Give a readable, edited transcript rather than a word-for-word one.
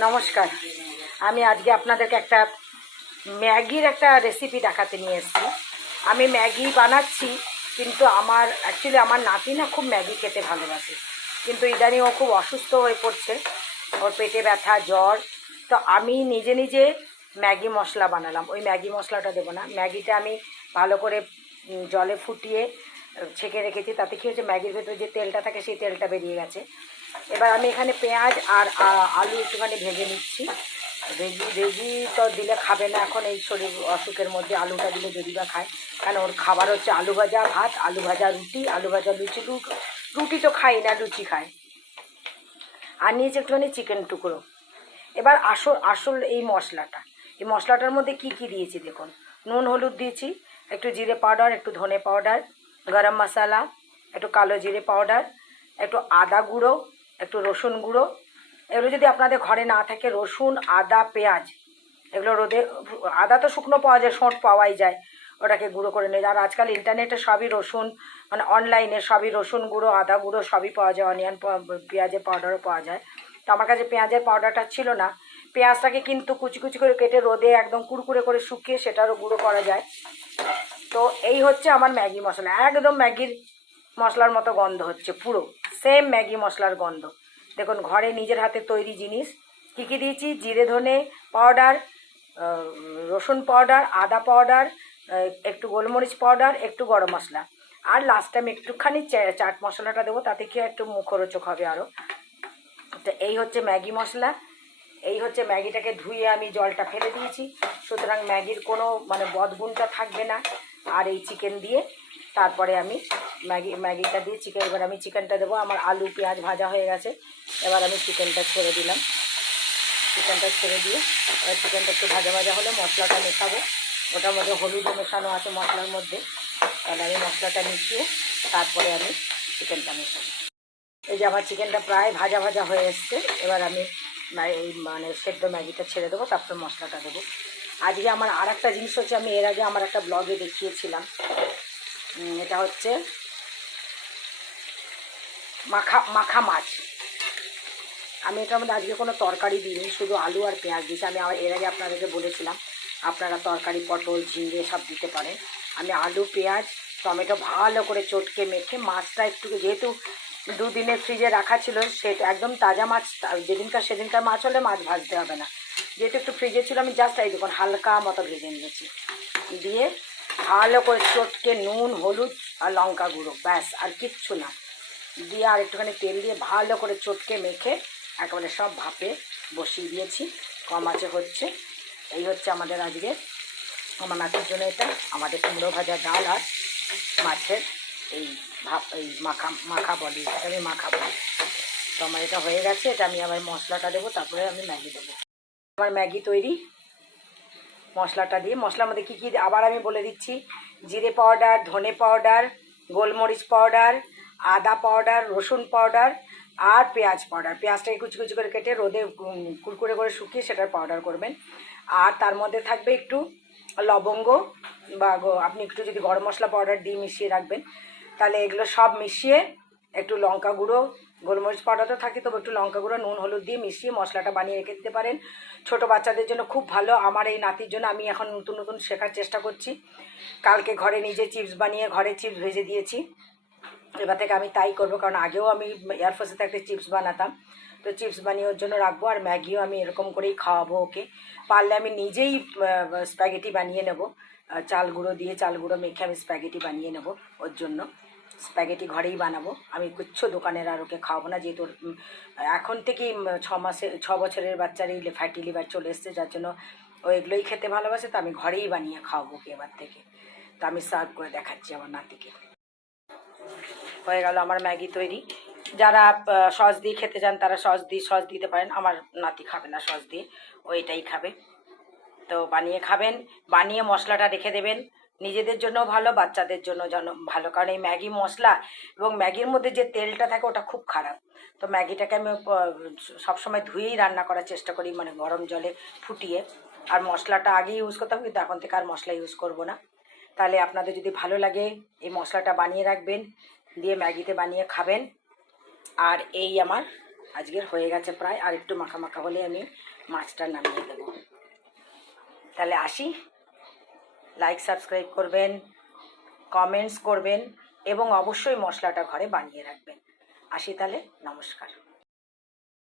নমস্কার। আমি আজকে আপনাদেরকে একটা ম্যাগির একটা রেসিপি দেখাতে নিয়ে এসেছি। আমি ম্যাগি বানাচ্ছি, কিন্তু আমার নাতি না খুব ম্যাগি খেতে ভালোবাসে, কিন্তু ইদানিং ও খুব অসুস্থ হয়ে পড়ছে, ওর পেটে ব্যথা, জ্বর। তো আমি নিজে নিজে ম্যাগি মশলা বানালাম। ওই ম্যাগি মশলাটা দেবো না, ম্যাগিটা আমি ভালো করে জলে ফুটিয়ে ছেঁকে রেখেছি। তাতে কী হচ্ছে, ম্যাগির ভেতরে যে তেলটা থাকে সেই তেলটা বেরিয়ে গেছে। এবার আমি এখানে পেঁয়াজ আর আলু একটুখানি ভেজে নিচ্ছি। ভেজি তো দিলে খাবে না এখন, এই শরীর অসুখের মধ্যে আলুটা দিলে যদি বা খায়, কারণ ওর খাবার হচ্ছে আলু ভাজা ভাত, আলু ভাজা রুটি, আলু ভাজা লুচি। রুটি তো খাই না, লুচি খায়। আর নিয়েছি একটুখানি চিকেন টুকরো। এবার আসল এই মশলাটার মধ্যে কি কি দিয়েছি দেখুন। নুন হলুদ দিয়েছি, একটু জিরে পাউডার, একটু ধনে পাউডার, গরম মশলা, একটু কালো জিরে পাউডার, একটু আদা গুঁড়ো, একটু রসুন গুঁড়ো। এগুলো যদি আপনাদের ঘরে না থাকে, রসুন, আদা, পেঁয়াজ, এগুলো রোদে, আদা তো শুকনো পাওয়া যায়, শোঁট পাওয়াই যায়, ওটাকে গুঁড়ো করে নিয়ে। আর আজকাল ইন্টারনেটে সবই রসুন, মানে অনলাইনে সবই রসুন গুঁড়ো, আদা গুঁড়ো সবই পাওয়া যায়, অনিয়ন পেঁয়াজের পাউডারও পাওয়া যায়। তো আমার কাছে পেঁয়াজের পাউডারটা ছিল না। পেঁয়াজটাকে কিন্তু কুচি কুচি করে কেটে রোদে একদম কুড়কুড়ে করে শুকিয়ে সেটারও গুঁড়ো করা যায়। তো এই হচ্ছে আমার ম্যাগি মশলা, একদম ম্যাগির মশলার মতো গন্ধ হচ্ছে, পুরো সেম ম্যাগি মশলার গন্ধ। দেখুন, ঘরে নিজের হাতে তৈরি জিনিস। কী কী দিয়েছি: জিরে ধনে পাউডার, রসুন পাউডার, আদা পাউডার, একটু গোলমরিচ পাউডার, একটু গরম মশলা, আর লাস্ট টাইম একটুখানি চাট মশলাটা দেবো, তাতে কি একটু মুখরোচক হবে আরও। তো এই হচ্ছে ম্যাগি মশলা। এই হচ্ছে ম্যাগিটাকে ধুয়ে আমি জলটা ফেলে দিয়েছি, সুতরাং ম্যাগির কোনো মানে বদগুণটা থাকবে না। আর এই চিকেন দিয়ে তারপরে আমি ম্যাগিটা দিয়ে এবার আমি চিকেনটা দেবো। আমার আলু পেঁয়াজ ভাজা হয়ে গেছে, এবার আমি চিকেনটা ছেড়ে দিলাম। চিকেনটা ছেড়ে দিয়ে এবার চিকেনটা একটু ভাজা ভাজা হলে মশলাটা মেশাবো। ওটার মধ্যে হলুদও মেশানো আছে মশলার মধ্যে, তাহলে আমি মশলাটা মিশিয়ে তারপরে আমি চিকেনটা মেশাবো। এই যে আমার চিকেনটা প্রায় ভাজা ভাজা হয়ে এসছে, এবার আমি এই মানে সেদ্ধ ম্যাগিটা ছেড়ে দেবো, তারপরে মশলাটা দেবো। আজকে আমার আর একটা জিনিস হচ্ছে, আমি এর আগে আমার একটা ব্লগে দেখিয়েছিলাম, এটা হচ্ছে মাখা মাছ। আমি এটার মধ্যে আজকে কোনো তরকারি দিইনি, শুধু আলু আর পেঁয়াজ দিয়েছি। আমি এর আগে আপনাদেরকে বলেছিলাম আপনারা তরকারি পটল ঝিঙে সব দিতে পারেন। আমি আলু পেঁয়াজ টমেটো ভালো করে চটকে মেখে, মাছটা একটু, যেহেতু দুদিনের ফ্রিজে রাখা ছিল, সেটা একদম তাজা মাছ, সেদিনকার মাছ হলে মাছ ভাজতে হবে না। যেহেতু একটু ফ্রিজে ছিল, আমি জাস্ট এই দেখুন হালকা মতো ভেজে নিয়েছি, দিয়ে ভালো করে চটকে নুন হলুদ আর লঙ্কা গুঁড়ো, ব্যাস আর কিচ্ছু না, দিয়ে আর একটুখানি তেল দিয়ে ভালো করে চটকে মেখে একেবারে সব ভাপে বসিয়ে দিয়েছি, কম আঁচে হচ্ছে। এই হচ্ছে আমাদের আজকে আমার নাতির জন্য এটা, আমাদের কুমড়ো ভাজা ডাল আর মাছের এই মাখা বলি, এটা আমি মাখা বলি। তো আমার এটা হয়ে গেছে, এটা আমি আবার মশলাটা দেবো, তারপরে আমি ম্যাগি দেবো। আমার ম্যাগি তৈরি। মশলাটা দিয়ে, মশলার মধ্যে কী কী আবার আমি বলে দিচ্ছি: জিরে পাউডার, ধনে পাউডার, গোলমরিচ পাউডার, আদা পাউডার, রসুন পাউডার আর পেঁয়াজ পাউডার। পেঁয়াজটাকে কুচি কুচি করে কেটে রোদে কুড়কুড়ে করে শুকিয়ে সেটার পাউডার করবেন। আর তার মধ্যে থাকবে একটু লবঙ্গ, বা আপনি একটু যদি গরম মশলা পাউডার দিয়ে মিশিয়ে রাখবেন, তাহলে এগুলো সব মিশিয়ে একটু লঙ্কা গুঁড়ো, গোলমরিচ পাউডার তো থাকে, তবে একটু লঙ্কা গুঁড়ো নুন হলুদ দিয়ে মিশিয়ে মশলাটা বানিয়ে রেখে দিতে পারেন। ছোটো বাচ্চাদের জন্য খুব ভালো। আমার এই নাতির জন্য আমি এখন নতুন নতুন শেখার চেষ্টা করছি। কালকে ঘরে নিজে চিপস বানিয়ে ঘরে চিপস ভেজে দিয়েছি। এবার থেকে আমি তাই করবো, কারণ আগেও আমি এয়ারফোর্সে থাকতে চিপস বানাতাম, তো চিপস বানিয়ে ওর জন্য রাখবো। আর ম্যাগিও আমি এরকম করেই খাওয়াবো ওকে। পারলে আমি নিজেই স্প্যাগেটি বানিয়ে নেব, চাল গুঁড়ো মেখে আমি স্প্যাগেটি বানিয়ে নেব ওর জন্য। স্প্যাগেটি ঘরেই বানাবো আমি, কিচ্ছু দোকানের আর ওকে খাওয়াবো না, যেহেতু এখন থেকেই 6 বছরের বাচ্চারই ফ্যাটি লিভার চলে এসছে, যার জন্য ও এগুলোই খেতে ভালোবাসে। তো আমি ঘরেই বানিয়ে খাওয়াবো ওকে এবার থেকে। তো আমি সার্ভ করে দেখাচ্ছি আমার নাতিকে। হয়ে গেল আমার ম্যাগি তৈরি। যারা সস দিয়ে খেতে চান তারা সস দিতে পারেন। আমার নাতি খাবে না সস দিয়ে, ও এটাই খাবে। তো বানিয়ে খাবেন, বানিয়ে মশলাটা রেখে দেবেন, নিজেদের জন্য ভালো, বাচ্চাদের জন্য ভালো। কারণ এই ম্যাগি মশলা এবং ম্যাগির মধ্যে যে তেলটা থাকে ওটা খুব খারাপ। তো ম্যাগিটাকে আমি সবসময় ধুয়েই রান্না করার চেষ্টা করি, মানে গরম জলে ফুটিয়ে। আর মশলাটা আগেই ইউজ করতাম, কিন্তু এখন থেকে আর মশলা ইউজ করব না। তাহলে আপনাদের যদি ভালো লাগে এই মশলাটা বানিয়ে রাখবেন, দিয়ে ম্যাগিতে বানিয়ে খাবেন। আর এই আমার আজকের হয়ে গেছে প্রায়, আর একটু মাখা মাখা হলে আমি মাছটা নামিয়ে দেব। তাহলে আসি, লাইক সাবস্ক্রাইব করবেন, কমেন্টস করবেন এবং অবশ্যই মশলাটা ঘরে বানিয়ে রাখবেন। আসি তাহলে, নমস্কার।